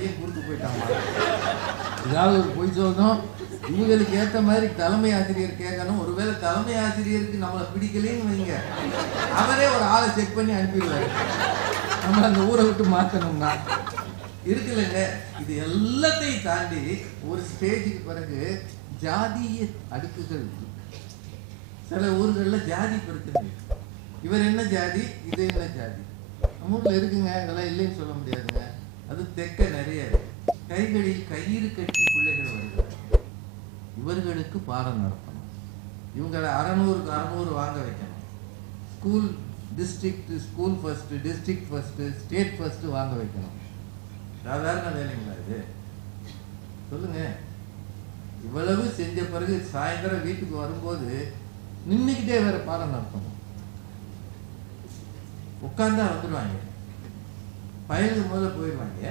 பையன் கூட்டு போயிட்டாமா, ஏதாவது ஒரு பொய் சொல்லணும், இவங்களுக்கு ஏற்ற மாதிரி தலைமை ஆசிரியர் கேட்கணும். ஒருவேளை தலைமை ஆசிரியருக்கு நம்மளை பிடிக்கலன்னு வைங்க, அவரே ஒரு ஆளை செக் பண்ணி அனுப்பிடுவாரு, நம்மளை அந்த ஊரை விட்டு மாற்றணும்னா. இருக்குல்லங்க, இது எல்லாத்தையும் தாண்டி ஒரு ஸ்டேஜுக்கு பிறகு ஜாதிய அடுக்குகள். சில ஊர்களில் ஜாதி பிரச்சனை, இவர் என்ன ஜாதி, இது என்ன ஜாதி. நம்ம ஊரில் இருக்குங்க, இதெல்லாம் இல்லைன்னு சொல்ல முடியாதுங்க. அது தெக்க நிறைய கைகளில் கயிறு கட்டி பிள்ளைகள் வருகிறார். இவர்களுக்கு பாடம் நடத்தணும், இவங்களை 600க்கு 600 வாங்க வைக்கணும். School district, school first, district first, state first வாங்க வைக்கணும். சாதாரண வேலைங்களா இது? சொல்லுங்க. இவ்வளவு செஞ்ச பிறகு சாயந்தரம் வீட்டுக்கு வரும்போது நின்றுக்கிட்டே வேற பாடம் நடத்தணும். உட்கார்ந்தா வந்துடுவாங்க, பயலுக்கு முதல்ல போயிடுவாங்க.